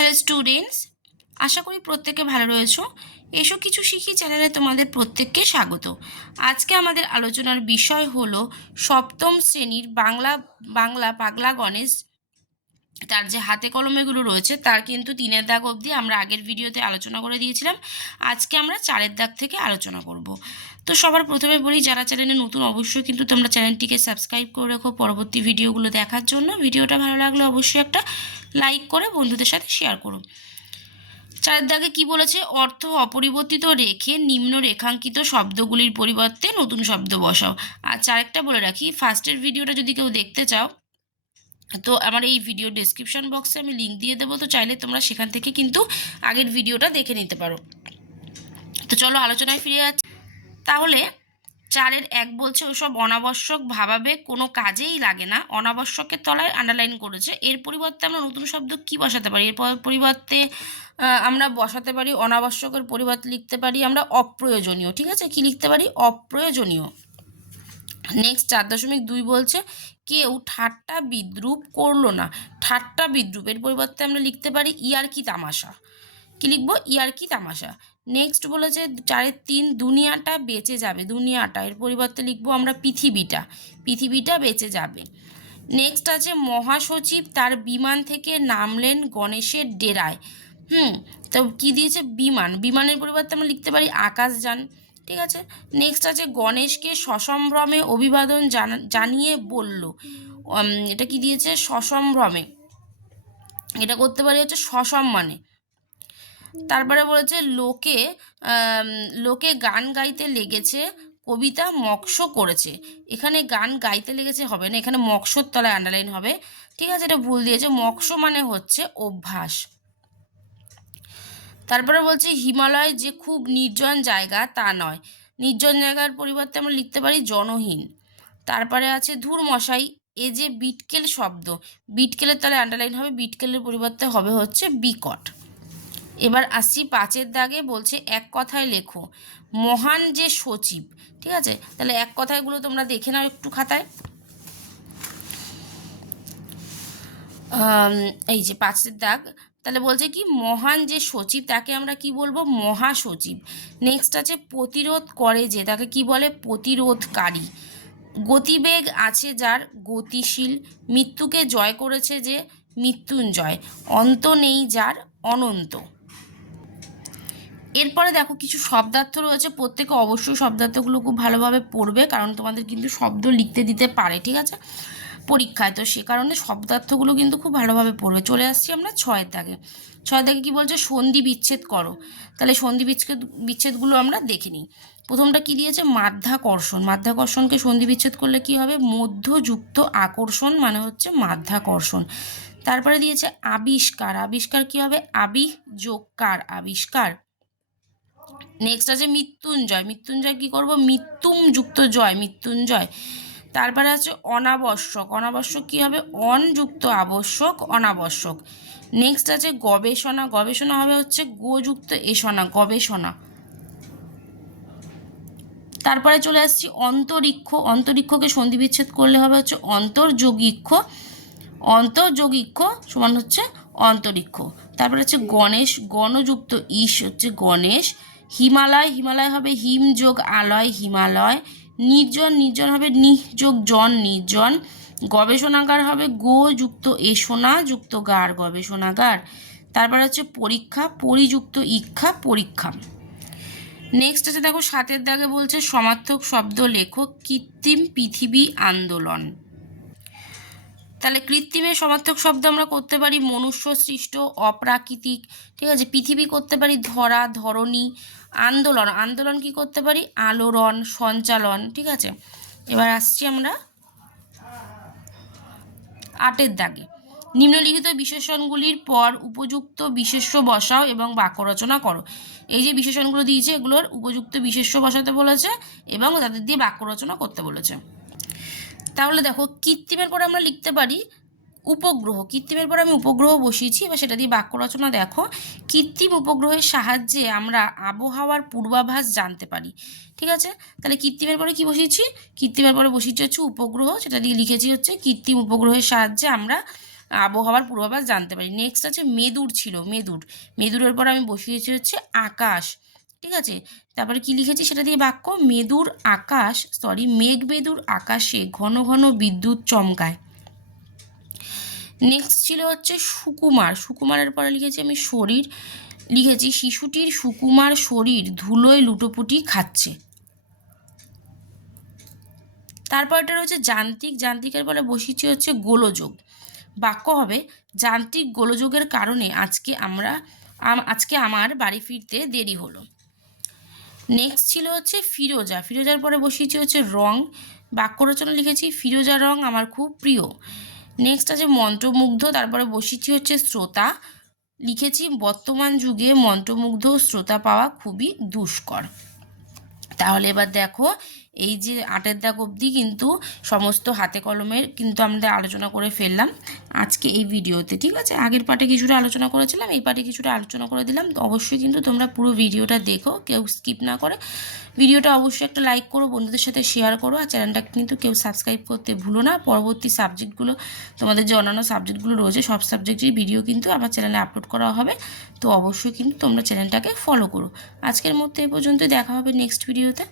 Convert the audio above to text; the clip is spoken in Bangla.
হ্যালো স্টুডেন্টস আশা করি প্রত্যেকে ভালো রয়েছো। এসো কিছু শিখি চ্যানেলে তোমাদের প্রত্যেককে স্বাগত। আজকে আমাদের আলোচনার বিষয় হলো সপ্তম শ্রেণির বাংলা বাংলা পাগলা গণেশ তার যে হাতে কলমেগুলো রয়েছে, তার কিন্তু তিনের দাগ অবধি আমরা আগের ভিডিওতে আলোচনা করে দিয়েছিলাম। আজকে আমরা চারের দাগ থেকে আলোচনা করব। তো সবার প্রথমে বলি, যারা চ্যানেলে নতুন, অবশ্যই কিন্তু তোমরা চ্যানেলটিকে সাবস্ক্রাইব করে রাখো পরবর্তী ভিডিওগুলো দেখার জন্য। ভিডিওটা ভালো লাগলে অবশ্যই একটা লাইক করে বন্ধুদের সাথে শেয়ার করো। চারের দাগে কি বলেছে? অর্থ অপরিবর্তিত রেখে নিম্ন রেখাঙ্কিত শব্দগুলির পরিবর্তে নতুন শব্দ বসাও। আর চারেকটা বলে রাখি ফার্স্টের ভিডিওটা যদি কেউ দেখতে চাও তো আমার এই ভিডিও ডেসক্রিপশন বক্সে আমি লিঙ্ক দিয়ে দেবো, তো চাইলে তোমরা সেখান থেকে কিন্তু আগের ভিডিওটা দেখে নিতে পারো। তো চলো আলোচনায় ফিরে যাচ্ছি। তাহলে চারের এক বলছে, ওসব অনাবশ্যক ভাবাবে কোনো কাজেই লাগে না। অনাবশ্যকের তলায় আন্ডারলাইন করেছে। এর পরিবর্তে আমরা নতুন শব্দ কি বসাতে পারি? এর পরিবর্তে আমরা বসাতে পারি, অনাবশ্যকের পরিবর্তে লিখতে পারি আমরা অপ্রয়োজনীয়। ঠিক আছে? কি লিখতে পারি? অপ্রয়োজনীয়। নেক্সট চার দশমিক দুই বলছে, কেউ ঠাট্টা বিদ্রুপ করল না। ঠাট্টা বিদ্রুপ, এর পরিবর্তে আমরা লিখতে পারি ইয়ার্কি তামাশা। কি লিখব? ইয়ার্কি তামাশা। নেক্সট বলেছে, চারের তিন দুনিয়াটা বেঁচে যাবে, দুনিয়াটা। এর পরিবর্তে লিখব আমরা পৃথিবীটা পৃথিবীটা বেঁচে যাবে। নেক্সট আছে, মহাসচিব তার বিমান থেকে নামলেন গণেশের ডেরায়। হুম, তো কি দিয়েছে? বিমান। বিমানের পরিবর্তে আমরা লিখতে পারি আকাশযান। ঠিক আছে? নেক্সট আছে গণেশকে সসম্ভ্রমে অভিবাদন জানা- জানিয়ে বলল। এটা কি দিয়েছে? সসম্ভ্রমে। এটা করতে পারি হচ্ছে সসম্মানে। তারপরে বলেছে, লোকে লোকে গান গাইতে লেগেছে, কবিতা মক্ষ করেছে। এখানে গান গাইতে লেগেছে হবে না, এখানে মক্সর তলায় আন্ডারলাইন হবে। ঠিক আছে, এটা ভুল দিয়েছে। মক্ষ মানে হচ্ছে অভ্যাস। তারপরে বলছে, হিমালয় যে খুব নির্জন জায়গা, তা নয়। নির্জন জায়গার পরিবর্তে আমরা লিখতে পারি জনহীন। তারপরে আছে ধুর মশাই এ যে বিটকেল শব্দ, বিটকেলের তলায় আন্ডারলাইন হবে, বিটকেলের পরিবর্তে হবে হচ্ছে বিকট। এবার আসছি পাঁচের দাগে, বলছে, এক কথায় লেখো, মহান যে সচিব। ঠিক আছে? তাহলে এক কথায়গুলো তোমরা দেখে নাও একটু খাতায়। এই যে পাঁচের দাগ তাহলে বলছে কি, মহান যে সচিব, তাকে আমরা কি বলব? মহাসচিব। নেক্সট আছে প্রতিরোধ করে যে, তাকে কি বলে? প্রতিরোধকারী। গতিবেগ আছে যার, গতিশীল। মৃত্যুকে জয় করেছে যে, মৃত্যুঞ্জয়। অন্ত নেই যার, অনন্ত। এরপরে দেখো, কিছু শব্দার্থ রয়েছে। প্রত্যেকে অবশ্যই শব্দার্থগুলো খুব ভালোভাবে পড়বে, কারণ তোমাদের কিন্তু শব্দ লিখতে দিতে পারে, ঠিক আছে? পরীক্ষায়। তো সে কারণে শব্দার্থগুলো কিন্তু খুব ভালোভাবে পড়বে। চলে আসছি আমরা ছয়ের দাগে। ছয় দাগে কী বলছে? সন্ধি বিচ্ছেদ করো। তাহলে সন্ধি বিচ্ছেদ, বিচ্ছেদগুলো আমরা দেখে নিই। প্রথমটা কি দিয়েছে? মাধ্যাকর্ষণ। মাধ্যাকর্ষণকে সন্ধি বিচ্ছেদ করলে কি হবে? মধ্যযুক্ত আকর্ষণ মানে হচ্ছে মাধ্যাকর্ষণ। তারপরে দিয়েছে আবিষ্কার। আবিষ্কার কি হবে? আবি যোগকার আবিষ্কার। নেক্সট আছে মৃত্যুঞ্জয়। মৃত্যুঞ্জয় কি করব? মৃত্যুম যুক্ত জয়। মৃত্যুঞ্জয়। তারপরে আছে অনাবশ্যক। অনাবশ্যক কি হবে? অন যুক্ত আবশ্যক, অনাবশ্যক। নেক্সট আছে গবেষণা। গবেষণা হবে হচ্ছে গোযুক্ত এষণা গবেষণা। তারপরে চলে আসছি অন্তরিক্ষ। অন্তরিক্ষকে সন্ধি বিচ্ছেদ করলে হবে হচ্ছে অন্তর্যোগীক্ষ। অন্তর্যোগীক্ষ সমান হচ্ছে অন্তরিক্ষ। তারপরে হচ্ছে গণেশ, গণযুক্ত ঈশ হচ্ছে গণেশ। হিমালয় হিমালয় হবে হিম যোগ আলয়, হিমালয়। নির্জন নির্জন হবে নিযোগ জন, নির্জন। গবেষণাগার হবে গো যুক্ত এসোনা যুক্ত গার গবেষণাগার। তারপর হচ্ছে পরীক্ষা, পরিযুক্ত ইক্ষা, পরীক্ষা। নেক্সট আছে দেখো সাতের দাগে বলছে সমার্থক শব্দ লেখো কৃত্রিম পৃথিবী আন্দোলন। তাহলে কৃত্রিমের সমার্থক শব্দ আমরা করতে পারি মনুষ্য, সৃষ্ট, অপ্রাকৃতিক, ঠিক আছে? পৃথিবী করতে পারি ধরা, ধরণী, আন্দোলন। আন্দোলন কি করতে পারি? আলোড়ন, সঞ্চালন, ঠিক আছে? এবার আসছি আমরা আটের দাগে। নিম্নলিখিত বিশেষণগুলির পর উপযুক্ত বিশেষ্য বসাও এবং বাক্য রচনা করো। এই যে বিশেষণগুলো দিয়েছে, এগুলোর উপযুক্ত বিশেষ্য বসাতে বলেছে এবং তাদের দিয়ে বাক্য রচনা করতে বলেছে। তাহলে দেখো কৃত্রিমের পরে আমরা লিখতে পারি উপগ্রহ। কৃত্রিমের পরে আমি উপগ্রহ বসিয়েছি, এবার সেটা দিয়ে বাক্য রচনা দেখো। কৃত্রিম উপগ্রহের সাহায্যে আমরা আবহাওয়ার পূর্বাভাস জানতে পারি, ঠিক আছে? তাহলে কৃত্রিমের পরে কি বসিয়েছি? কৃত্রিমের পরে বসিয়েছি হচ্ছে উপগ্রহ, সেটা দিয়ে লিখেছি হচ্ছে কৃত্রিম উপগ্রহের সাহায্যে আমরা আবহাওয়ার পূর্বাভাস জানতে পারি। নেক্সট আছে মেদুর ছিল, মেদুর। মেদুরের পর আমি বসিয়েছি হচ্ছে আকাশ। ঠিক আছে? তারপরে কি লিখেছি? সেটা দিয়ে বাক্য, মেদুর আকাশ সরি মেঘ মেদুর আকাশে ঘন ঘন বিদ্যুৎ চমকায়। নেক্সট ছিল হচ্ছে সুকুমার। সুকুমারের পরে লিখেছি আমি শরীর। লিখেছি, শিশুটির সুকুমার শরীর ধুলোয় লুটোপুটি খাচ্ছে। তারপরটা রয়েছে যান্ত্রিক। যান্ত্রিকের পরে বসিয়েছি হচ্ছে গোলযোগ। বাক্য হবে, যান্ত্রিক গোলযোগের কারণে আজকে আমরা আজকে আমার বাড়ি ফিরতে দেরি হলো। নেক্সট ছিল হচ্ছে ফিরোজা। ফিরোজার পরে বসিয়েছি হচ্ছে রং। বাক্য রচনা লিখেছি, ফিরোজা রং আমার খুব প্রিয়। নেক্সট আছে মন্ত্রমুগ্ধ, তারপরে বসিয়েছি হচ্ছে শ্রোতা। লিখেছি, বর্তমান যুগে মন্ত্রমুগ্ধ শ্রোতা পাওয়া খুবই দুষ্কর। তাহলে এবার দেখো এই যে আটের দাগ অবধি কিন্তু সমস্ত হাতে কলমের কিন্তু আমরা আলোচনা করে ফেললাম আজকে এই ভিডিওতে, ঠিক আছে? আগের পার্টে কিছুটা আলোচনা করেছিলাম, এই পার্টে কিছুটা আলোচনা করে দিলাম। অবশ্যই কিন্তু তোমরা পুরো ভিডিওটা দেখো, কেউ স্কিপ না করে। ভিডিওটা অবশ্যই একটা লাইক করো, বন্ধুদের সাথে শেয়ার করো, আর চ্যানেলটা কিন্তু কেউ সাবস্ক্রাইব করতে ভুলো না। পরবর্তী সাবজেক্টগুলো, তোমাদের যে অন্যান্য সাবজেক্টগুলো রয়েছে, সব সাবজেক্টের ভিডিও কিন্তু আমার চ্যানেলে আপলোড করা হবে। তো অবশ্যই কিন্তু তোমরা চ্যানেলটাকে ফলো করো। আজকের মধ্যে এই পর্যন্ত দেখা হবে নেক্সট ভিডিওতে।